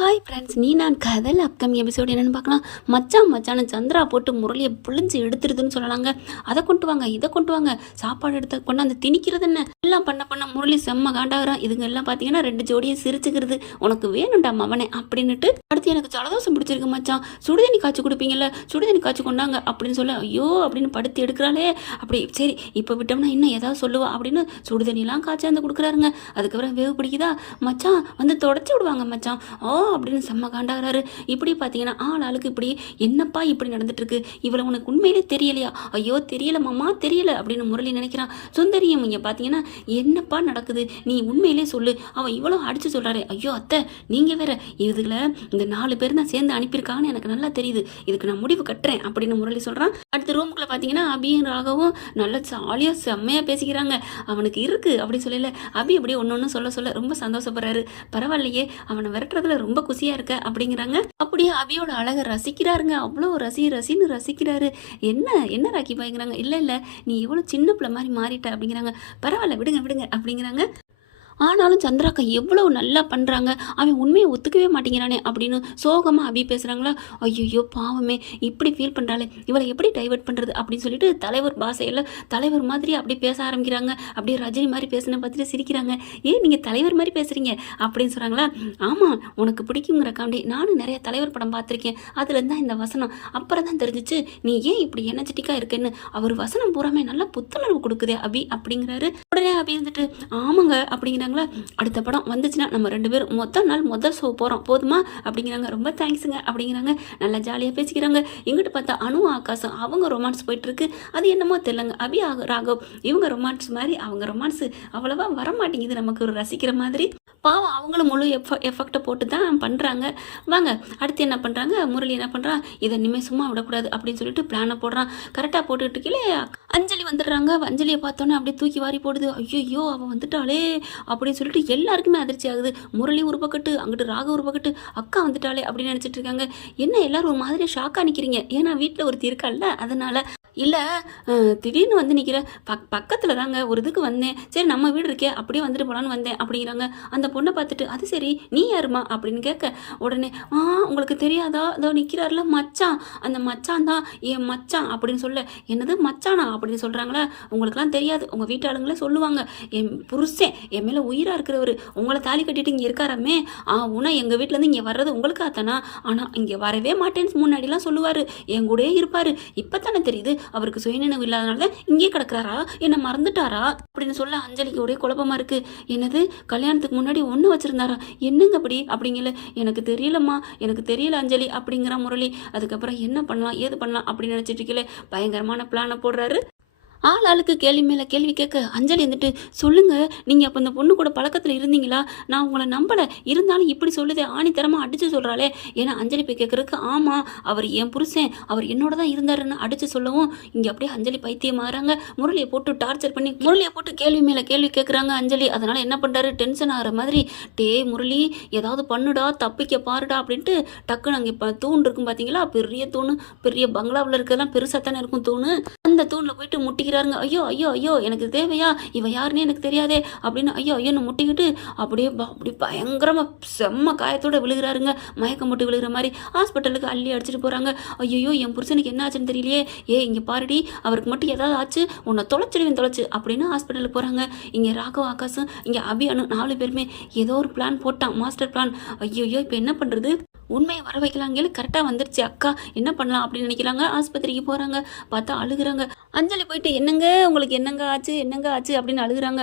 Hi friends நீ நான் கதல் அப்கம் episode என்னென்னு பார்க்கலாம். மச்சான் மச்சான் சந்திரா போட்டு முரளியை புழிஞ்சு எடுத்துருதுன்னு சொல்லலாங்க. அதை கொண்டு வாங்க இதை கொண்டு வாங்க. சாப்பாடு எடுத்து கொண்டாந்து திணிக்கிறது என்ன? எல்லாம் பண்ண பண்ண முரளி செம்ம காண்டாகிறான். இதுங்க எல்லாம் பார்த்தீங்கன்னா ரெண்டு ஜோடியை சிரிச்சுக்கிறது. உனக்கு வேணும்டா மவனே அப்படின்னுட்டு அடுத்து எனக்கு ஜலதோஷம் பிடிச்சிருக்கு மச்சான். சுடுதண்ணி காய்ச்சி கொடுப்பீங்கல்ல சுடுதண்ணி காய்ச்சி கொண்டாங்க அப்படின்னு சொல்ல ஐயோ அப்படின்னு படுத்து எடுக்கிறாளே. அப்படி சரி இப்போ விட்டோம்னா இன்னும் ஏதாவது சொல்லுவா அப்படின்னு சுடுதண்ணிலாம் காய்ச்சாந்து கொடுக்குறாருங்க. அதுக்கப்புறம் வேவு பிடிக்குதா? மச்சான் வந்து தொடச்சி விடுவாங்க மச்சான். ஓ அப்படின்னு செம்ம காண்டாகிறாரு. இப்படி பார்த்தீங்கன்னா ஆள் ஆளுக்கு இப்படி என்னப்பா இப்படி நடந்துட்டுருக்கு? இவளை உனக்கு உண்மையிலே தெரியலையா? ஐயோ தெரியல மாமா தெரியல அப்படின்னு முரளி நினைக்கிறான். சுந்தரியம் இங்கே பார்த்தீங்கன்னா என்னப்பா நடக்குது? நீ உண்மையிலே சொல்லு. அவன் இவ்வளோ அடிச்சு சொல்கிறாரு ஐயோ அத்தை நீங்கள் வேற இதுல இந்த நாலு பேர் தான் சேர்ந்து அனுப்பியிருக்காங்கன்னு எனக்கு நல்லா தெரியுது. இதுக்கு நான் முடிவு கட்டுறேன் அப்படின்னு முரளி சொல்கிறான் அடுத்த ரூமுக்குள்ள பார்த்தீங்கன்னா அபியும் ராகவும் நல்லா ஜாலியாக செம்மையாக பேசிக்கிறாங்க. அவனுக்கு இருக்கு அப்படின்னு சொல்லல. அபி அப்படியே ஒன்று ஒன்று சொல்ல சொல்ல ரொம்ப சந்தோஷப்படுறாரு. பரவாயில்லையே அவனை விரட்டுறதுல ரொம்ப ரொம்ப குசியா இருக்க அப்படிங்கிறாங்க. அப்படியே அபியோட அழகை ரசிக்கிறாருங்க. அவ்வளோ ரசி ரசின்னு ரசிக்கிறாரு. என்ன என்ன ராக்கி பாய்ங்கிறாங்க? இல்லை இல்லை நீ எவ்வளோ சின்ன பிள்ளை மாதிரி மாறிட்ட அப்படிங்கிறாங்க. பரவாயில்ல விடுங்க விடுங்க அப்படிங்கிறாங்க. ஆனாலும் சந்திராக்கா எவ்வளோ நல்லா பண்ணுறாங்க அவன் உண்மையை ஒத்துக்கவே மாட்டேங்கிறானே அப்படின்னு சோகமாக அபி பேசுகிறாங்களா ஐயோ பாவமே இப்படி ஃபீல் பண்ணுறாளே இவளை எப்படி டைவர்ட் பண்ணுறது அப்படின்னு சொல்லிட்டு தலைவர் பாசையில் தலைவர் மாதிரி அப்படி பேச ஆரம்பிக்கிறாங்க. அப்படியே ரஜினி மாதிரி பேசின பார்த்துட்டு சிரிக்கிறாங்க. ஏன் நீங்கள் தலைவர் மாதிரி பேசுகிறீங்க அப்படின்னு சொல்கிறாங்களா ஆமாம் உனக்கு பிடிக்குங்கிற காண்டி நானும் நிறைய தலைவர் படம் பார்த்துருக்கேன். அதுலேருந்து தான் இந்த வசனம். அப்புறம் தான் தெரிஞ்சிச்சு நீ ஏன் இப்படி எனர்ஜெட்டிக்காக இருக்கேன்னு? அவர் வசனம் பூராமே நல்லா புத்துணர்வு கொடுக்குதே அபி அப்படிங்கிறாரு. உடனே இருந்துட்டு ஆமாங்க அப்படிங்கிறாங்களா? அடுத்த படம் வந்துச்சுன்னா நம்ம ரெண்டு பேரும் மொத்த நாள் முதல் ஷோ போகிறோம் போதுமா? அப்படிங்கிறாங்க. ரொம்ப தேங்க்ஸுங்க அப்படிங்கிறாங்க. நல்லா ஜாலியாக பேசிக்கிறாங்க. எங்கிட்ட பார்த்தா அணு ஆகாசம் அவங்க ரொமான்ஸ் போயிட்டுருக்கு. அது என்னமோ தெரியலங்க. அபி ஆக ராகவ் இவங்க ரொமான்ஸ் மாதிரி அவங்க ரொமான்ஸ் அவ்வளோவா வர மாட்டேங்குது நமக்கு ஒரு ரசிக்கிற மாதிரி. பாவம் அவங்களும் முழு எஃப எஃபெக்டை போட்டு தான் பண்ணுறாங்க வாங்க அடுத்து என்ன பண்ணுறாங்க முரளி என்ன பண்ணுறான் இதை இனிமேல் சும்மா விடக்கூடாது அப்படின்னு சொல்லிட்டு பிளானை போடுறான். கரெக்டாக போட்டுக்கிட்டு கீழே அஞ்சலி வந்துடுறாங்க. அஞ்சலியை பார்த்தோன்னே அப்படியே தூக்கி வாரி போடுது. ஐயோ அவள் வந்துட்டாளே அப்படின்னு சொல்லிட்டு எல்லாருக்குமே அதிர்ச்சி ஆகுது. முரளி ஒரு பக்கத்து அங்கிட்டு ராக ஒரு பக்கத்து அக்கா வந்துட்டாளே அப்படின்னு நினச்சிட்டு இருக்காங்க. என்ன எல்லாரும் ஒரு மாதிரி ஷாக்காக நிற்கிறீங்க ஏன்னா வீட்டில் ஒருத்தி இருக்கால்ல அதனால இல்லை திடீர்னு வந்து நிற்கிற பக் பக்கத்தில் தாங்க ஒரு இதுக்கு வந்தேன். சரி நம்ம வீடு இருக்கே அப்படியே வந்துட்டு போகலான்னு வந்தேன் அப்படிங்கிறாங்க. அந்த பொண்ணை பார்த்துட்டு அது சரி நீ யாருமா அப்படின்னு கேட்க உடனே ஆ உங்களுக்கு தெரியாதா? அதோ நிற்கிறாருல மச்சான். அந்த மச்சான் தான் என் மச்சான் அப்படின்னு சொல்ல என்னது மச்சானா? அப்படின்னு சொல்கிறாங்களா உங்களுக்குலாம் தெரியாது. உங்கள் வீட்டாளுங்களே சொல்லுவாங்க. என் புருஷன் என் மேலே உயிராக இருக்கிறவர். உங்களை தாலி கட்டிட்டு இங்கே இருக்காராமே. ஆ உனா எங்கள் வீட்டிலேருந்து இங்கே வர்றது உங்களுக்கு உங்களுக்காகத்தானா ஆனால் இங்கே வரவே மாட்டேன்னு முன்னாடிலாம் சொல்லுவார். என் கூடயே இருப்பார். இப்போ தானே தெரியுது அவருக்கு சுயநினைவு இல்லாதனால தான் இங்கே கிடக்குறாரா? என்னை மறந்துட்டாரா? அப்படின்னு சொல்ல அஞ்சலிக்கு ஒரே குழப்பமா இருக்கு. என்னது? கல்யாணத்துக்கு முன்னாடி ஒன்று வச்சிருந்தாரா? என்னங்க அப்படி அப்படிங்கல. எனக்கு தெரியலம்மா. எனக்கு தெரியல அஞ்சலி அப்படிங்கிற முரளி. அதுக்கப்புறம் என்ன பண்ணலாம்? ஏது பண்ணலாம்? அப்படின்னு நினச்சிட்டு இருக்கல பயங்கரமான பிளானை போடுறாரு. ஆள் ஆளுக்கு கேள்வி மேலே கேள்வி கேட்க அஞ்சலி வந்துட்டு சொல்லுங்கள் நீங்கள் அப்போ இந்த பொண்ணு கூட பழக்கத்தில் இருந்தீங்களா? நான் உங்களை நம்பலை. இருந்தாலும் இப்படி சொல்லுதே ஆணித்தரமாக அடித்து சொல்கிறாளே ஏன்னா அஞ்சலி போய் கேட்குறதுக்கு ஆமாம் அவர் என் புருஷன் அவர் என்னோட தான் இருந்தாருன்னு அடித்து சொல்லவும் இங்கே அப்படியே அஞ்சலி பைத்தியம் ஆகிறாங்க முரளியை போட்டு டார்ச்சர் பண்ணி முரளியை போட்டு கேள்வி மேலே கேள்வி கேட்குறாங்க அஞ்சலி. அதனால் என்ன பண்ணுறாரு டென்ஷன் ஆகிற மாதிரி டே முரளி ஏதாவது பண்ணுடா தப்பிக்க பாருடா அப்படின்ட்டு டக்குன்னு அங்கே இப்போ தூண் இருக்கும் பார்த்தீங்களா பெரிய தூண் பெரிய பங்களாவில் இருக்கிறதெல்லாம் பெருசாக தானே இருக்கும் தூண். அந்த தூணில் போயிட்டு முட்டிக்கிறாருங்க ஐயோ ஐயோ ஐயோ எனக்கு தேவையா? இவ யாருன்னு எனக்கு தெரியாதே. அப்படின்னு ஐயோ ஐயோன்னு முட்டிக்கிட்டு அப்படியே அப்படி பயங்கரமாக செம்ம காயத்தோட விழுகிறாருங்க. மயக்கம் போட்டு விழுகிற மாதிரி ஹாஸ்பிட்டலுக்கு அள்ளி அடிச்சிட்டு போகிறாங்க ஐயோ என் புருஷனுக்கு என்ன ஆச்சுன்னு தெரியலையே. ஏ இங்கே பாருடி அவருக்கு மட்டும் ஏதாவது ஆச்சு உன்னை தொலைச்சிடுவேன் தொலைச்சு அப்படின்னு ஹாஸ்பிட்டலுக்கு போகிறாங்க இங்கே ராகவ ஆகாசம் இங்கே அபி அனு நாலு பேருமே ஏதோ ஒரு பிளான் போட்டான் மாஸ்டர் பிளான். ஐயோ இப்போ என்ன பண்ணுறது உண்மையை வர வைக்கலாங்கேளு கரெக்டாக வந்துருச்சு. அக்கா என்ன பண்ணலாம் அப்படின்னு நினைக்கிறாங்க. ஆஸ்பத்திரிக்கு போகிறாங்க பார்த்தா அழுகுறாங்க. அஞ்சலி போயிட்டு என்னங்க? உங்களுக்கு என்னங்க ஆச்சு? என்னங்க ஆச்சு? அப்படின்னு அழுகுறாங்க.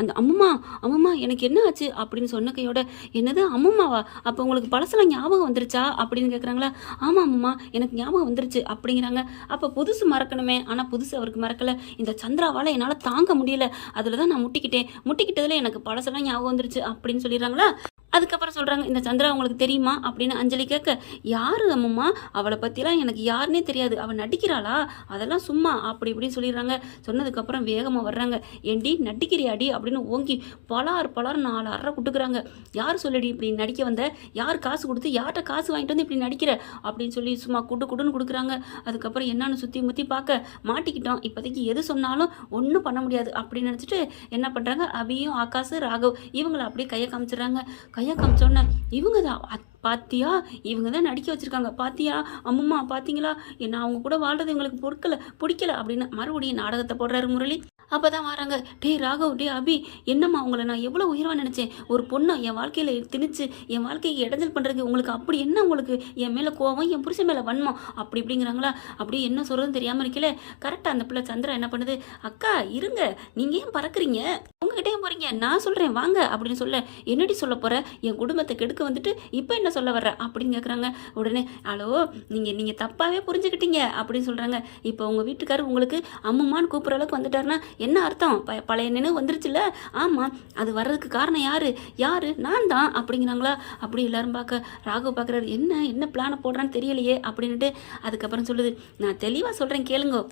அந்த அம்மம்மா அம்மம்மா எனக்கு என்ன ஆச்சு? அப்படின்னு சொன்ன கையோட என்னது? அம்மம்மாவா அப்போ உங்களுக்கு பழசெல்லாம் ஞாபகம் வந்துருச்சா? அப்படின்னு கேட்குறாங்களா ஆமாம் அம்மம்மா எனக்கு ஞாபகம் வந்துருச்சு. அப்படிங்கிறாங்க. அப்போ புதுசு மறக்கணுமே. ஆனால் புதுசு அவருக்கு மறக்கலை. இந்த சந்திராவால் என்னால் தாங்க முடியல. அதில் தான் நான் முட்டிக்கிட்டேன். முட்டிக்கிட்டதில் எனக்கு பழசெல்லாம் ஞாபகம் வந்துருச்சு அப்படின்னு சொல்லிடுறாங்களா? அதுக்கப்புறம் சொல்கிறாங்க இந்த சந்திரா உங்களுக்கு தெரியுமா? அப்படின்னு அஞ்சலி கேட்க யார் அம்மம்மா? அவளை பற்றிலாம் எனக்கு யாருன்னே தெரியாது. அவள் நடிக்கிறாளா? அதெல்லாம் சும்மா அப்படி இப்படின்னு சொல்லிடுறாங்க. சொன்னதுக்கப்புறம் வேகமாக வர்றாங்க. ஏண்டி நடிக்கிறியாடி? அப்படின்னு ஓங்கி பலார் பலார் நாலு அற குட்டுக்குறாங்க. யார் சொல்லடி இப்படி நடிக்க வந்த? யார் காசு கொடுத்து யார்கிட்ட காசு வாங்கிட்டு வந்து இப்படி நடிக்கிற? அப்படின்னு சொல்லி சும்மா குட்டு குட்டுன்னு கொடுக்குறாங்க. அதுக்கப்புறம் என்னன்னு சுற்றி முற்றி பார்க்க மாட்டிக்கிட்டோம். இப்போதைக்கு எது சொன்னாலும் ஒன்றும் பண்ண முடியாது. அப்படின்னு நினச்சிட்டு என்ன பண்ணுறாங்க அபியும் ஆகாஷ் ராகவ் இவங்களை அப்படியே கையை காமிச்சிடுறாங்க. கையை காமிச்சோன்னே இவங்க தான். பாத்தியா? இவங்க தான் நடிக்க வச்சுருக்காங்க. பாத்தியா? அம்மம்மா பாத்தீங்களா? என்ன அவங்க கூட வாழ்றது எங்களுக்கு பொறுக்கல பிடிக்கல அப்படின்னு மறுபடியும் நாடகத்தை போடுறாரு முரளி. அப்போ தான் வராங்க. டேய் ராகவ் டே அபி என்னம்மா உங்களை நான் எவ்வளோ உயர்வாக நினச்சேன்? ஒரு பொண்ணை என் வாழ்க்கையில் திணிச்சு என் வாழ்க்கையை இடைஞ்சல் பண்ணுறதுக்கு உங்களுக்கு அப்படி என்ன உங்களுக்கு? என் மேலே கோவம் என் புருஷன் மேலே வன்மம். அப்படி இப்படிங்கிறாங்களா? அப்படி என்ன சொல்கிறதுன்னு தெரியாமல் இருக்கல கரெக்டாக அந்த பிள்ளை சந்திரா என்ன பண்ணுது? அக்கா இருங்க. நீங்கள் ஏன் பறக்குறீங்க? உங்ககிட்ட ஏன் நான் சொல்கிறேன் வாங்க. அப்படின்னு சொல்ல என்னடி சொல்ல போகிற என் குடும்பத்தை கெடுக்க வந்துட்டு இப்போ என்ன சொல்ல வர்ற? அப்படின்னு கேட்குறாங்க உடனே ஹலோ நீங்கள் நீங்கள் தப்பாகவே புரிஞ்சுக்கிட்டீங்க. அப்படின்னு சொல்கிறாங்க இப்போ உங்கள் வீட்டுக்காரர் உங்களுக்கு அம்மான்னு கூப்பிட்ற அளவுக்கு வந்துட்டாருன்னா என்ன அர்த்தம்? ப- பழைய நினைவு வந்துருச்சுல்ல? ஆமாம் அது வர்றதுக்கு காரணம் யார்? யார்? நான் தான் அப்படிங்கிறாங்களா? அப்படி எல்லாரும் பார்க்க ராகவ் பார்க்குறாரு என்ன என்ன பிளானை போடுறான்னு தெரியலையே அப்படின்னுட்டு அதுக்கப்புறம் சொல்லுது நான் தெளிவாக சொல்கிறேன் கேளுங்க.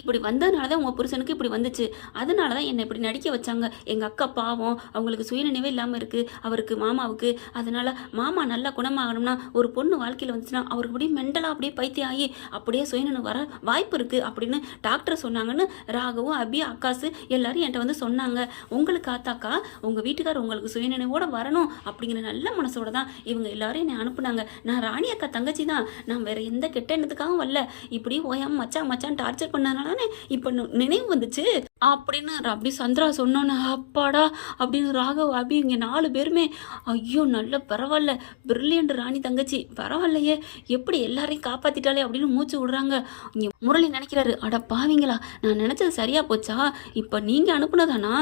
இப்படி வந்ததுனால தான் உங்கள் புருஷனுக்கு இப்படி வந்துச்சு. அதனால தான் என்னை இப்படி நடிக்க வச்சாங்க. எங்கள் அக்கா பாவம் அவங்களுக்கு சுயநினைவே இல்லாமல் இருக்குது அவருக்கு மாமாவுக்கு. அதனால் மாமா நல்லா குணமாகணும்னா ஒரு பொண்ணு வாழ்க்கையில் வந்துச்சுன்னா அவருக்கு அப்படியே மெண்டலாக அப்படியே பைத்தியம் ஆகி அப்படியே சுயநினைவு வர வாய்ப்பு இருக்குது அப்படின்னு டாக்டர் சொன்னாங்கன்னு ராகவும் அபி அக்காசு எல்லாரும் என்கிட்ட வந்து சொன்னாங்க. உங்களுக்கு ஆத்தாக்கா உங்கள் வீட்டுக்கார் உங்களுக்கு சுயநினைவோடு வரணும் அப்படிங்கிற நல்ல மனசோட தான் இவங்க எல்லாரும் என்னை அனுப்புனாங்க. நான் ராணி அக்கா தங்கச்சி தான். நான் வேறு எந்த கெட்ட எண்ணத்துக்காகவும் வரல. இப்படி ஓயாம மச்சான் மச்சான் டார்ச்சர் பண்ண பண்ணனால இப்போ நினைவு வந்துச்சு. அப்படின்னு அப்படி சந்திரா சொன்னோன்னு அப்பாடா அப்படின்னு ராகவ் அபி இங்கே நாலு பேருமே ஐயோ நல்ல பரவாயில்ல பிரில்லியன்ட் ராணி தங்கச்சி பரவாயில்லையே எப்படி எல்லாரையும் காப்பாத்திட்டாலே அப்படின்னு மூச்சு விடுறாங்க. இங்கே முரளி நினைக்கிறாரு அட பாவிங்களா நான் நினச்சது சரியா போச்சா? இப்போ நீங்கள் அனுப்புனதானா?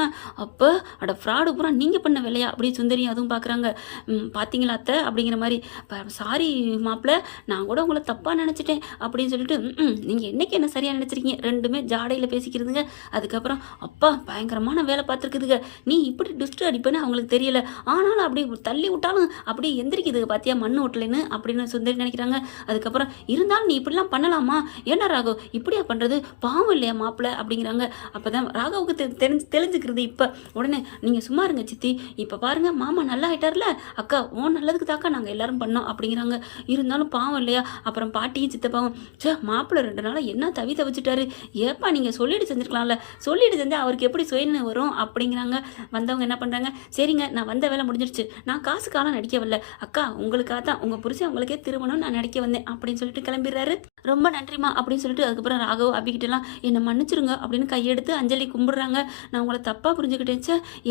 அப்போ அட ஃப்ராடு பூரா நீங்கள் பண்ண வேலையா? அப்படி சுந்தரி அதுவும் பார்க்குறாங்க பார்த்தீங்களா அத்தை? அப்படிங்கிற மாதிரி சாரி மாப்பிள்ள நான் கூட உங்களை தப்பாக நினச்சிட்டேன் அப்படின்னு சொல்லிட்டு நீங்கள் என்னைக்கு என்ன சரியாக நினச்சிருக்கீங்க? ரெண்டுமே ஜாடையில் பேசிக்கிறதுங்க. அதுக்கப்புறம் அப்பா பயங்கரமான வேலை பார்த்துருக்குதுங்க. நீ இப்படி டிஸ்ட் அடிப்பேன்னு அவங்களுக்கு தெரியல. ஆனாலும் அப்படி தள்ளி விட்டாலும் அப்படியே எந்திரிக்குதுங்க பார்த்தியா மண் ஓட்டலைன்னு அப்படின்னு சுந்தரி நினைக்கிறாங்க. அதுக்கப்புறம் இருந்தாலும் நீ இப்படிலாம் பண்ணலாமா? என்ன ராகவ்? இப்படியா பண்ணுறது பாவம் இல்லையா மாப்பிள்ள அப்படிங்கிறாங்க. அப்போ தான் ராகவுக்கு தெ- தெரிஞ்சு தெரிஞ்சுக்கிறது இப்போ. உடனே நீங்கள் சும்மா இருங்க சித்தி. இப்போ பாருங்க மாமா நல்லா ஆயிட்டார்ல. அக்கா ஓ நல்லதுக்கு தாக்கா நாங்கள் எல்லாரும் பண்ணோம் அப்படிங்கிறாங்க. இருந்தாலும் பாவம் இல்லையா? அப்புறம் பாட்டியும் சித்தப்பாவும் சே மாப்பிள்ளை ரெண்டு நாளாக என்ன தவி தவிச்சிட்டாரு? ஏப்பா நீங்கள் சொல்லிட்டு செஞ்சுருக்கலாம்ல. சொல்லி சொல்லிட்டு செஞ்சால் அவருக்கு எப்படி சுயநிலை வரும் அப்படிங்கிறாங்க. வந்தவங்க என்ன பண்ணுறாங்க சரிங்க நான் வந்த வேலை முடிஞ்சிருச்சு. நான் காசுக்காலாம் நடிக்க வரல. அக்கா உங்களுக்காக தான். உங்கள் புருஷன் உங்களுக்கே திருமணம் நான் நடிக்க வந்தேன் அப்படின்னு சொல்லிட்டு கிளம்பிடுறாரு. ரொம்ப நன்றிம்மா அப்படின்னு சொல்லிட்டு அதுக்கப்புறம் ராகவ் அபிகிட்டலாம் என்னை மன்னிச்சிருங்க அப்படின்னு கையெடுத்து அஞ்சலி கும்பிடுறாங்க. நான் உங்களை தப்பாக புரிஞ்சுக்கிட்டேன்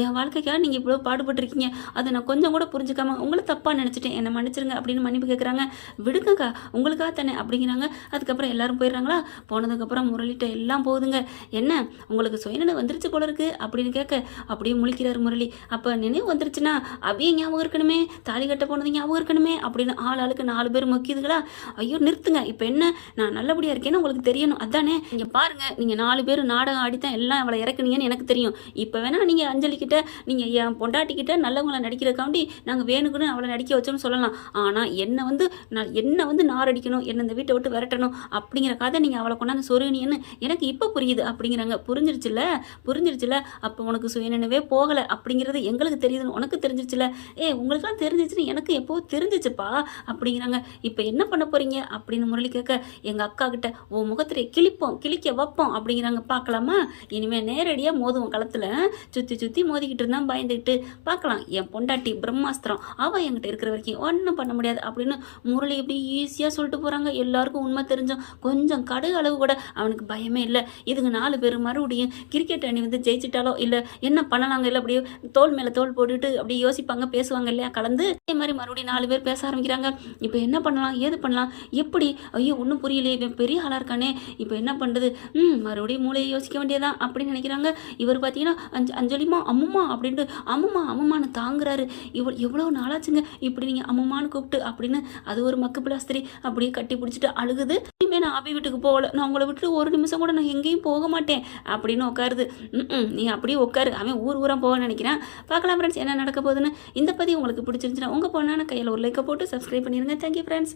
என் வாழ்க்கைக்காக நீங்கள் இவ்வளோ பாடுபட்டிருக்கீங்க. அதை நான் கொஞ்சம் கூட புரிஞ்சுக்காம உங்களை தப்பாக நினச்சிட்டேன். என்னை மன்னிச்சிருங்க அப்படின்னு மன்னிப்பு கேட்குறாங்க விடுங்கக்கா உங்களுக்காக தானே அப்படிங்கிறாங்க. அதுக்கப்புறம் எல்லாரும் போயிடுறாங்களா? போனதுக்கப்புறம் முரளிட்ட எல்லாம் போகுதுங்க என்ன? உங்களுக்கு சுயநினைவு வந்துருச்சு போல இருக்கு? அப்படின்னு கேட்க அப்படியே முழிக்கிறார் முரளி. அப்போ நினைவு வந்துருச்சுன்னா அப்படியே ஞாபகம் இருக்கணுமே தாலி கட்ட போனது ஞாபகம் இருக்கணுமே அப்படின்னு ஆள் ஆளுக்கு நாலு பேர் மொக்கிதுங்களா ஐயோ நிறுத்துங்க. இப்போ என்ன? நான் நல்லபடியாக இருக்கேன்னு உங்களுக்கு தெரியணும். அதானே? நீங்கள் பாருங்க. நீங்கள் நாலு பேர் நாடகம் ஆடித்தான் எல்லாம் அவளை இறக்குனீங்கன்னு எனக்கு தெரியும். இப்போ வேணா நீங்கள் அஞ்சலி கிட்ட நீங்கள் என் பொண்டாட்டிக்கிட்ட நல்லவங்களை நடிக்கிறக்காண்டி நாங்கள் வேணுக்குன்னு அவளை நடிக்க வச்சோம்னு சொல்லலாம். ஆனால் என்னை வந்து நான் என்னை வந்து நார் அடிக்கணும் என்னை இந்த வீட்டை விட்டு விரட்டணும் அப்படிங்கிற கதை நீங்கள் அவளை கொண்டாந்து சொருகினீன்னு எனக்கு இப்போ புரியுது. அப்படிங்கிறாங்க. புரிஞ்சிருச்சு. புரிஞ்சிருச்சுல? புரிஞ்சிருச்சுல? அப்போ உனக்கு சுயநினைவே போகலை அப்படிங்கிறது எங்களுக்கு தெரியுதுன்னு உனக்கு தெரிஞ்சிருச்சுல? ஏ உங்களுக்குலாம் தெரிஞ்சிச்சுன்னு எனக்கு எப்போ தெரிஞ்சிச்சுப்பா அப்படிங்கிறாங்க. இப்போ என்ன பண்ண போகிறீங்க அப்படின்னு முரளி கேட்க எங்கள் அக்கா கிட்ட உன் முகத்திலே கிழிப்போம் கிழிக்க வைப்போம் அப்படிங்கிறாங்க. பார்க்கலாமா? இனிமேல் நேரடியாக மோதுவோம் களத்தில். சுற்றி சுற்றி மோதிக்கிட்டு இருந்தான் பயந்துக்கிட்டு பார்க்கலாம். என் பொண்டாட்டி பிரம்மாஸ்திரம். அவள் என்கிட்ட இருக்கிற வரைக்கும் ஒன்றும் பண்ண முடியாது அப்படின்னு முரளி இப்படி ஈஸியாக சொல்லிட்டு போகிறாங்க எல்லாருக்கும் உண்மை தெரிஞ்சோம். கொஞ்சம் கடுகு அளவு கூட அவனுக்கு பயமே இல்லை. இதுங்க நாலு பேர் மறுபடியும் கிரிக்கெட் அணி வந்து ஜெயிச்சிட்டாலோ இல்லை என்ன பண்ணலாங்க? இல்லை அப்படியே தோல் மேலே தோல் போட்டுட்டு அப்படியே யோசிப்பாங்க பேசுவாங்க இல்லையா? கலந்து அதே மாதிரி மறுபடியும் நாலு பேர் பேச ஆரம்பிக்கிறாங்க. இப்போ என்ன பண்ணலாம்? ஏது பண்ணலாம்? எப்படி? ஐயோ ஒன்றும் புரியலையே இவன் பெரிய ஆளாக இருக்கானே. இப்போ என்ன பண்ணுறது ம் மறுபடியும் மூளையை யோசிக்க வேண்டியதான் அப்படின்னு நினைக்கிறாங்க. இவர் பார்த்தீங்கன்னா அஞ்சு அஞ்சலிமா அம்முமா அப்படின்ட்டு அம்முமா அம்முமான்னு தாங்குறாரு. இவ்வளோ எவ்வளோ நாளாச்சுங்க? இப்படி நீங்கள் அம்முமான்னு கூப்பிட்டு அப்படின்னு அது ஒரு மக்கு பிளாஸ்திரி அப்படியே கட்டி பிடிச்சிட்டு அழுகுது. இனிமேல் நான் அபி வீட்டுக்கு போகல. நான் உங்களை விட்டு ஒரு நிமிஷம் கூட நான் எங்கேயும் போக மாட்டேன். அப்படின்னு உட்காருது. ம் நீ அப்படியே உட்காரு. அவன் ஊர் ஊராக போக நினைக்கிறான். பார்க்கலாம் ஃப்ரெண்ட்ஸ் என்ன நடக்க போகுதுன்னு. இந்த பதிவு உங்களுக்கு பிடிச்சிருந்துச்சுன்னா உங்கள் பொண்ணான கையில் ஒரு லைக்கை போட்டு சப்ஸ்கிரைப் பண்ணிடுங்க தேங்க்யூ ஃப்ரெண்ட்ஸ்